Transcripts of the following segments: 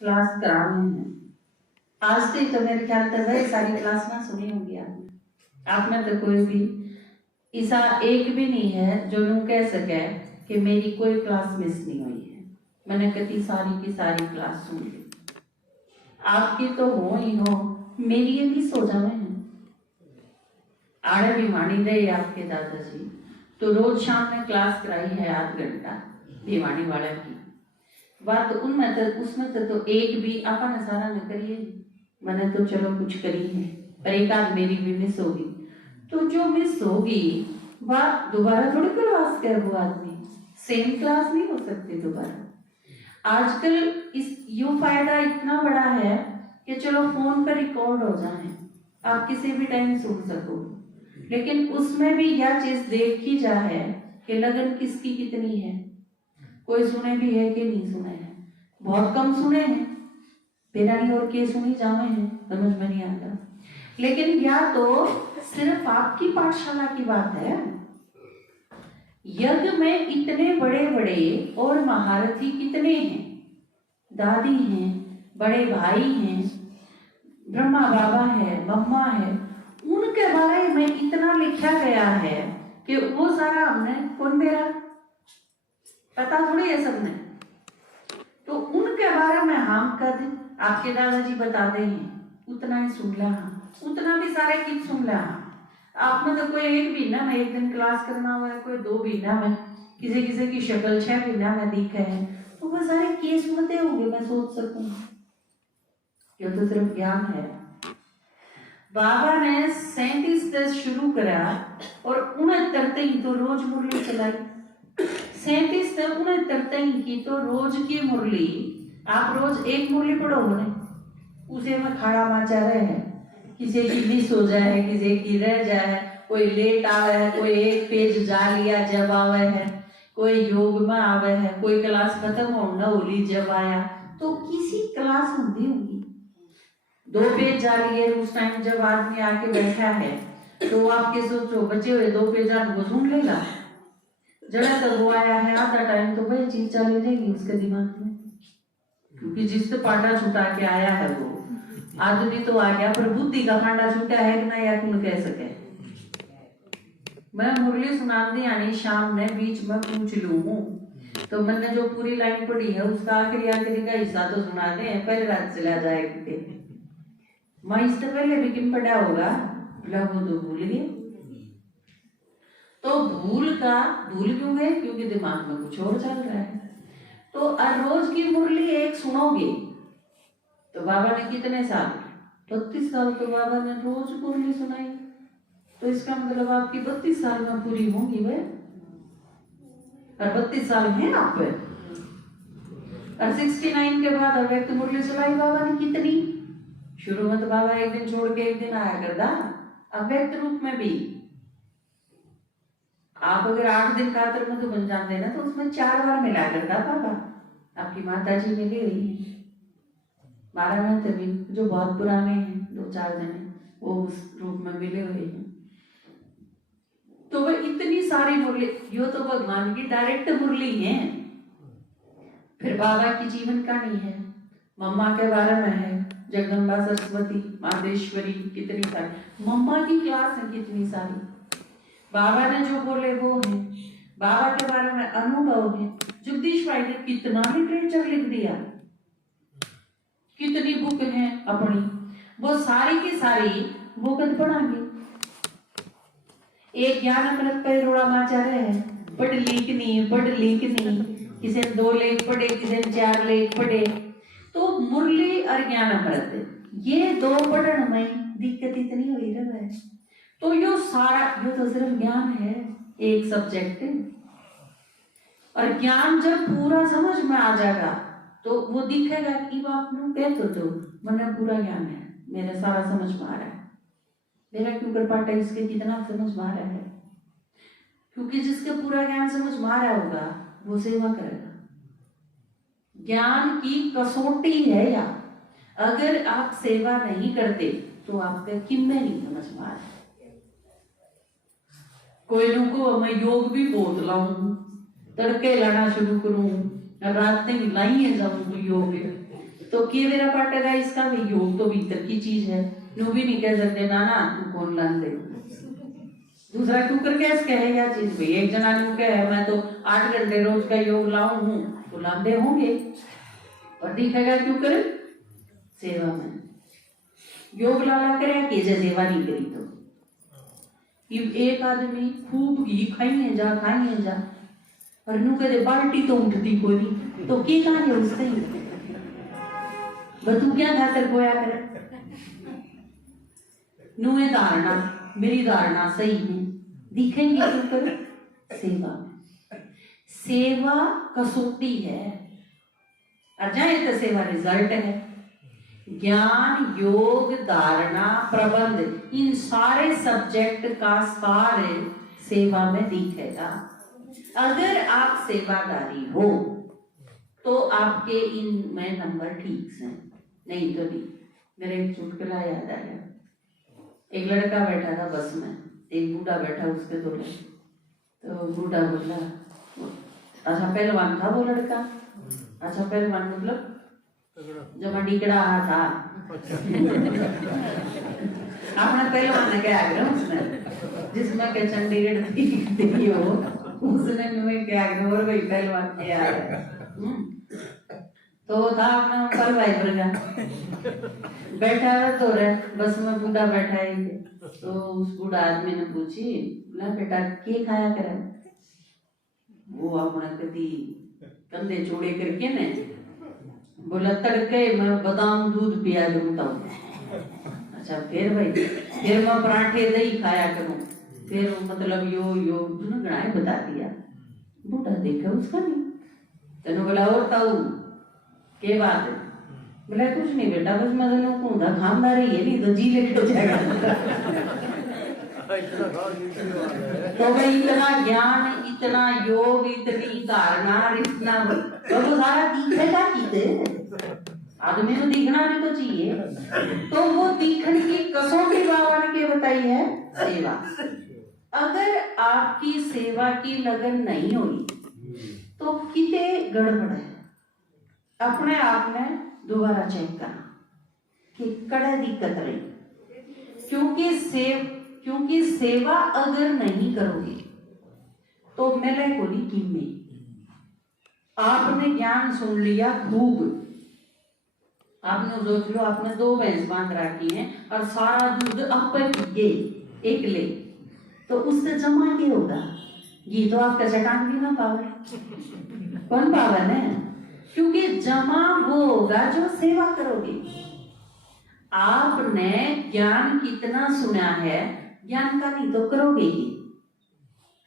Class कराने हैं। आज से तो मेरे ख्याल से वही सारी क्लास ना सुनी होंगी आपने। आप में तो कोई भी ऐसा एक भी नहीं है जो नू कह सके कि मेरी कोई क्लास मिस नहीं हुई है। मैंने कभी सारी की सारी क्लास सुन ली। आपकी तो हो ही हो, मेरी ये भी सो जावे हैं। आड़े भी मानी रहे आपके दादाजी तो रोज शाम में क्लास कराई है आध घंटा भिवानी वाले की बात। उनमें तो उसमें तो एक भी आपा ने सारा न करिए, मैंने तो चलो कुछ करी है, पर एक आध मेरी भी मिस होगी। तो जो मिस होगी वह दोबारा थोड़ी क्लास कर वो आदमी, सेम क्लास नहीं हो सकती दोबारा। आजकल इस यू फायदा इतना बड़ा है कि चलो फोन पर रिकॉर्ड हो जाए, आप किसी भी टाइम सुन सको। लेकिन उसमें भी यह चीज देखी जा है कि लगन किसकी कितनी है। कोई सुने भी है कि नहीं सुने हैं, बहुत कम सुने हैं, बेरानी और के सुनी जावे हैं, समझ में नहीं आता। लेकिन या तो सिर्फ आपकी पाठशाला की बात है, यज्ञ में इतने बड़े बड़े और महारथी कितने हैं, दादी हैं, बड़े भाई हैं, ब्रह्मा बाबा है, मम्मा है, उनके बारे में इतना लिखा गया है कि वो सारा हमने कौन दे रहा, पता थोड़ी है सबने। तो उनके बारे में हम कद आपके दादाजी बताते हैं उतना ही सुन रहा, उतना भी सारे कित सुन रहा। आप में तो कोई एक महीना में एक दिन क्लास करना हुआ है, कोई 2 महीना में, किसी किसी की शक्ल 6 महीना में दिखे है, तो वो सारे केस सुनते होंगे। मैं सोच सकूं ये तो सिर्फ ज्ञान है। बाबा ने 37 दस शुरू करा और 69 तक तो रोज मुरली चलाई। 37 से 69 तक की तो रोज की मुरली, आप रोज एक मुरली पढ़ोगे, उसे में खाड़ा माचा रहे हैं, किसी की मिस हो जाए, किसी की रह जाए, कोई लेट आवे है, कोई एक पेज जा लिया जब आवे है, कोई योग में आवे है, कोई क्लास खत्म होना होली जब आया, तो किसी क्लास होती होगी 2 पेज जा लिए उस टाइम जब आदमी आके बैठा है, तो आपके सोचो बचे हुए 2 पेज आप वो सुन लेगा। जरा तक वो आया है आधा टाइम तो वही चीज चली रहेगी उसके दिमाग में, क्योंकि जिससे पांडा छुटा के आया है वो आदमी तो आ गया, पर बुद्धि का पांडा छूटा है कि ना, या कौन कह सके। मैं मुरली सुना दी यानी शाम ने बीच में पूछ लूं तो मैंने जो पूरी लाइन पढ़ी है उसका आखिरी का हिस्सा तो सुना दे, पहले रात चला जाए। मैं इससे पहले भी किम पढ़ा होगा, वो तो भूल गए। तो भूल क्यों गए, क्योंकि दिमाग में कुछ और चल रहा है। तो रोज की मुरली एक सुनोगे तो बाबा ने कितने साल, 32 साल तो बाबा ने रोज मुरली सुनाई, तो इसका मतलब आपकी 32 साल में पूरी होंगी वे, और 32 साल है आप पे, और 69 के बाद अव्यक्त मुरली सुनाई बाबा ने कितनी। शुरू में तो बाबा एक दिन छोड़ के एक दिन आया करता, अव्यक्त रूप में भी आप अगर 8 दिन कातर में तो बन जाते ना, तो उसमें 4 बार मिला करता बाबा। आपकी माता जी मिली हुई है 12 में तभी, जो बहुत पुराने हैं 2-4 जने वो उस रूप में मिले हुए हैं। तो वह इतनी सारी मुरली, यो तो भगवान की डायरेक्ट मुरली है। फिर बाबा की जीवन कहानी है, मम्मा के बारे में है, जगदम्बा सरस्वती माधेश्वरी, कितनी सारी मम्मा की क्लास है, कितनी सारी बाबा ने जो बोले वो है, बाबा के बारे में अनुभव है। जगदीश भाई ने कितना लिटरेचर लिख दिया, कितनी बुक है अपनी, वो सारी की सारी वो कद पढ़ांगे। एक ज्ञान अमृत पे रोड़ा माचा रहे हैं, पढ़ लिखनी, किसी ने 2 लेख पढ़े, किसी ने 4 लेख पढ़े। तो मुरली और ज्ञान अमृत ये 2 पढ़ने में दिक्कत इतनी हुई रहा है। तो यो सारा यो तो सिर्फ ज्ञान है, एक सब्जेक्ट, और ज्ञान जब पूरा समझ में आ जाएगा तो वो दिखेगा कि बाप नु कह तो मैंने पूरा ज्ञान है, मेरा सारा समझ में आ रहा है, मेरा क्यों कर पाटा इसके कितना समझ में आ रहा है। क्योंकि जिसके पूरा ज्ञान समझ में आ रहा होगा वो सेवा करेगा। ज्ञान की कसौटी है, या अगर आप सेवा नहीं करते तो आपका किम्मे नहीं समझ में आ रहा है। कोई लोगों को मैं योग भी बहुत लाऊं, तड़के लाना शुरू करूं, रात में लाइए जाऊं योग, तो की मेरा पाटेगा इसका भी, योग तो भीतर की चीज है। नू भी नहीं कह सकते ना ना तू कौन लान दे, दूसरा क्यों कर कैसे कहेगा चीज भाई। एक जना नू कहे मैं तो 8 घंटे रोज का योग लाऊं हूं, तो लाते होंगे, और दिखेगा क्यों करे सेवा में। योग लाला करे कि सेवा नहीं करी तो एक आदमी खूब घी खाइए जा और नू कहते बाल्टी तो उठती कोई नहीं, तो के कहा है उससे तू क्या खाकर खोया करे। नुए धारणा मेरी धारणा सही है, दिखेंगे क्यों करे सेवा। सेवा कसौटी है, और जाए तो सेवा रिजल्ट है। ज्ञान, योग, धारणा, प्रबंध, इन सारे सब्जेक्ट का सार सेवा में दिखेगा। अगर आप सेवादारी हो तो आपके इनमें नंबर ठीक से, नहीं तो नहीं। मेरा एक चुटकुला याद आया। एक लड़का बैठा था बस में, एक बूढ़ा बैठा उसके दोले, तो बूढ़ा बोला, अच्छा पहलवान था वो लड़का। अच्छा पहलवान मतलब जो डिगड़ा था आपने पहलवान ने क्या आग्रह उसमें, जिसमें के चंडीगढ़ थी हो उसने नुए क्या आग्रह और भाई पहलवान क्या है। तो था अपना पल भाई वर्गा बैठा है तो रे बस में बूढ़ा बैठा है। तो उस बूढ़ा आदमी ने पूछी, बोला बेटा के खाया करे। वो अपने कदी कंधे चौड़े करके ने बोला तड़के मैं बादाम दूध पिया करूँगा। अच्छा फिर भाई फिर मैं पराठे दही खाया करूँ, फिर मतलब यो गणाए बता दिया। बूढ़ा देखा उसका नहीं, तेने बोला और ताऊ के बात है। बोला कुछ नहीं बेटा बस मैं तेनों कूदा खामदारी ये नहीं तो जी लेके जाएगा। तो भाई इतना ज्ञान, इतना योग, इतनी धारणा, इतना तो सारा दिखेगा किते, आदमी को दिखना भी तो चाहिए। तो वो दिखने की कसौटी बाबा ने क्या बताई है, सेवा। अगर आपकी सेवा की लगन नहीं हुई तो किते गड़बड़ है, अपने आप में दोबारा चेक करना कि कड़े दिक्कत रही। क्योंकि सेवा अगर नहीं करोगे तो मिले को नहीं कीमे। आपने ज्ञान सुन लिया खूब, आपने सोच लो आपने 2 भैंस बांध रखी हैं और सारा दूध आप पिए एक ले, तो उससे जमा क्या होगा, ये तो आपका चटान भी ना पावर कौन पावर है, क्योंकि जमा वो होगा जो सेवा करोगे। आपने ज्ञान कितना सुना है, ज्ञान का नहीं तो करोगे ही।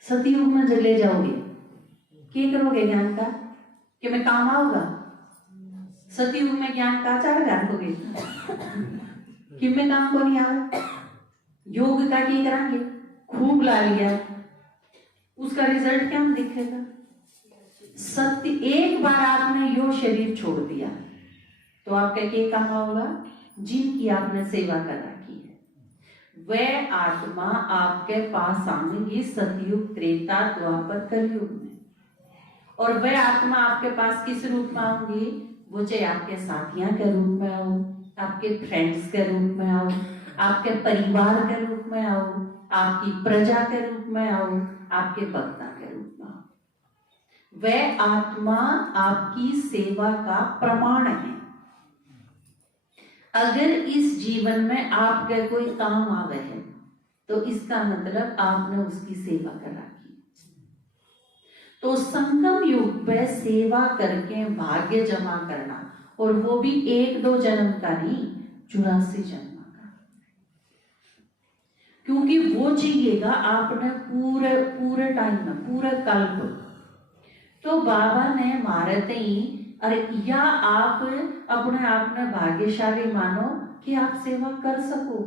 सतयुग में जब ले जाओगे क्या करोगे ज्ञान का, कि मैं काम आऊंगा। सतयुग में ज्ञान का आचार रखोगे कि मैं काम को नहीं आवे। योग का क्या करांगे, खूब ला लिया, उसका रिजल्ट क्या दिखेगा। सत्य एक बार आपने यो शरीर छोड़ दिया तो आपका क्या काम होगा, जिनकी आपने सेवा कर रखी है वह आत्मा आपके पास आएंगी सतयुग, त्रेता, द्वापर, कलयुग में। और वह आत्मा आपके पास किस रूप में आऊंगी, वो चाहे आपके साथियां के रूप में आओ, आपके फ्रेंड्स के रूप में आओ, आपके परिवार के रूप में आओ, आपकी प्रजा के रूप में आओ, आपके भक्ता के रूप में आओ। वह आत्मा आपकी सेवा का प्रमाण है। अगर इस जीवन में आपके कोई काम आवे है तो इसका मतलब आपने उसकी सेवा कर रखी। तो संगम युग पे सेवा करके भाग्य जमा करना, और वो भी 1-2 जन्म का नहीं, 84 जन्म का, क्योंकि वो चाहिएगा आपने पूरे टाइम में, पूरे कल्प। तो बाबा ने मारते ही अरे या आप अपने आप में भाग्यशाली मानो कि आप सेवा कर सको।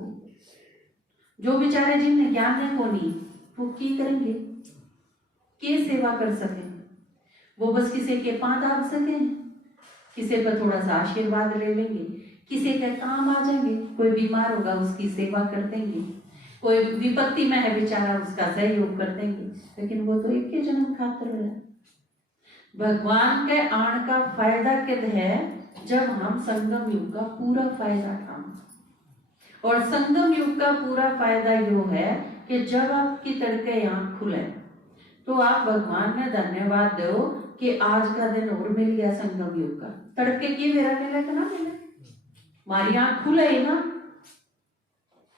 जो बेचारे जिन्हें ज्ञान है को नहीं, वो क्या करेंगे, क्या सेवा कर सके। वो बस किसी के पांव दाब सके, किसी पर थोड़ा सा आशीर्वाद ले लेंगे, किसी के काम आ जाएंगे, कोई बीमार होगा उसकी सेवा कर देंगे, कोई विपत्ति में है बेचारा उसका सहयोग कर देंगे। लेकिन वो तो एक जन्म खातिर है। भगवान के आण का फायदा कित है जब हम संगम युग का पूरा फायदा उठाएं। और संगम युग का पूरा फायदा यो है कि जब आपकी तड़के आंख खुले तो आप भगवान ने धन्यवाद दो कि आज का दिन और मिल गया संगम युग का। तड़के की मेरा मिलेगा ना मिले, हमारी आंख खुले ही ना।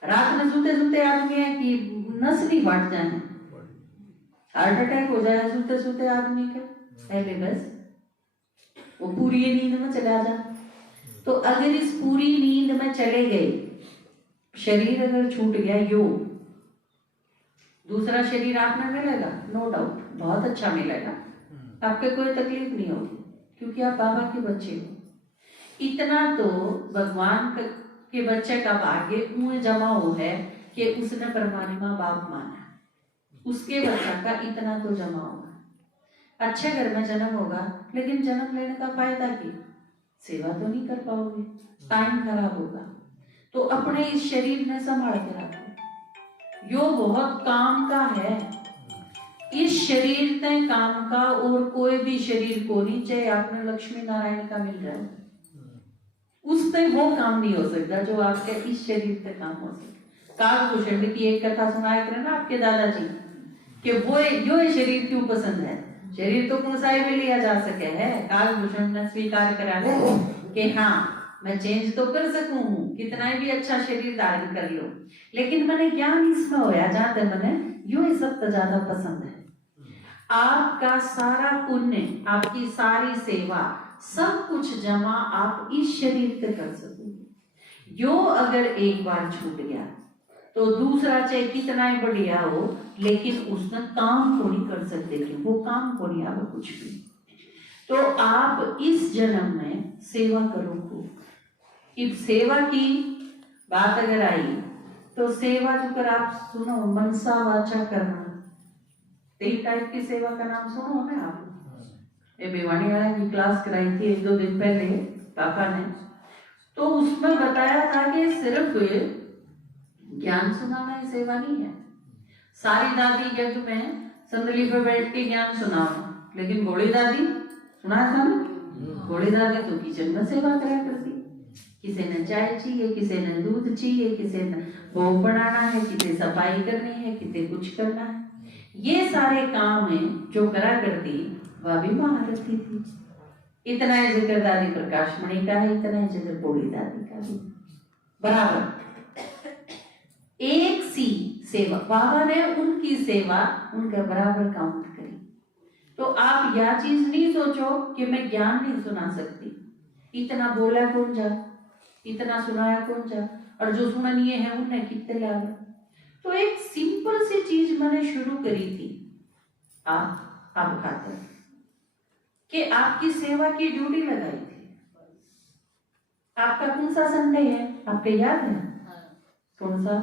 रात में सोते सोते आदमी है कि नस नहीं फट जाए, हार्ट अटैक हो जाए सोते सोते आदमी के, पहले बस वो पूरी नींद में चला जाए। तो अगर इस पूरी नींद में चले गए, शरीर अगर छूट गया, यो दूसरा शरीर आप में मिलेगा, नो डाउट बहुत अच्छा मिलेगा, आपके कोई तकलीफ नहीं होगी क्योंकि आप बाबा के बच्चे हो। इतना तो भगवान के बच्चे का भाग्य मुँह जमा हो है कि उसने परमात्मा बाप माना, उसके बच्चा का इतना तो जमा होगा। अच्छे घर में जन्म होगा लेकिन जन्म लेने का फायदा की सेवा तो नहीं कर पाओगे, टाइम खराब होगा। तो अपने इस शरीर में संभाल के रखो, यो बहुत काम का है। इस शरीर ने काम का और कोई भी शरीर को नहीं, चाहे आपने लक्ष्मी नारायण का मिल रहा है, उससे वो काम नहीं हो सकता जो आपके इस शरीर से काम हो सकता। कालभूषण की एक कथा सुनाया करें ना आपके दादाजी कि वो यो शरीर क्यों पसंद है, शरीर तो कुंसाई में लिया जा सके है, कालभूषण ने स्वीकार करा है कि हाँ मैं चेंज तो कर सकूं, कितना भी अच्छा शरीर धारण कर लो, लेकिन मैंने ज्ञान इसमें होया जाते मैंने यो ही सब तो ज्यादा पसंद है। आपका सारा पुण्य, आपकी सारी सेवा, सब कुछ जमा आप इस शरीर से कर सकोगे। यो अगर एक बार छूट गया तो दूसरा चाहे कितना ही बढ़िया हो लेकिन उसने काम को नहीं कर सकते कि वो काम को नहीं आवे कुछ भी। तो आप इस जन्म में सेवा करो खूब। इस सेवा की बात अगर आई तो सेवा जो कर आप सुनो, मनसा वाचा करना, 3 टाइप की सेवा का नाम सुनो ना आप। ये भिवानी वाला की क्लास कराई थी 1-2 दिन पहले पापा ने, तो उसमें बताया था कि सिर्फ ज्ञान सुनाना ही सेवा नहीं है। सारी दादी यज्ञ में संदली पर बैठ के ज्ञान सुनाओ, लेकिन घोड़ी दादी सुनाया था ना, घोड़ी दादी तो किचन में सेवा करा करती, किसी ने चाय चाहिए, किसी ने दूध चाहिए, किसी ने भोग बनाना है, किसी सफाई करनी है, किसी कुछ करना है। ये सारे काम है जो करा करती वह भी महारथी थी। इतना ही जिक्र दादी प्रकाश मणि का है, इतना ही जिक्र बूढ़ी दादी का भी बराबर। एक सी सेवा बाबा ने उनकी सेवा उनके बराबर काउंट करी। तो आप यह चीज नहीं सोचो कि मैं ज्ञान नहीं सुना सकती, इतना बोला कौन जा, इतना सुनाया कौन जा, और जो सुननिए है उन्हें कितने लाभ। तो एक सिंपल सी चीज मैंने शुरू करी थी आप खाते कि आपकी सेवा की ड्यूटी लगाई थी। आपका कौन सा संडे है आपके याद है? कौन सा?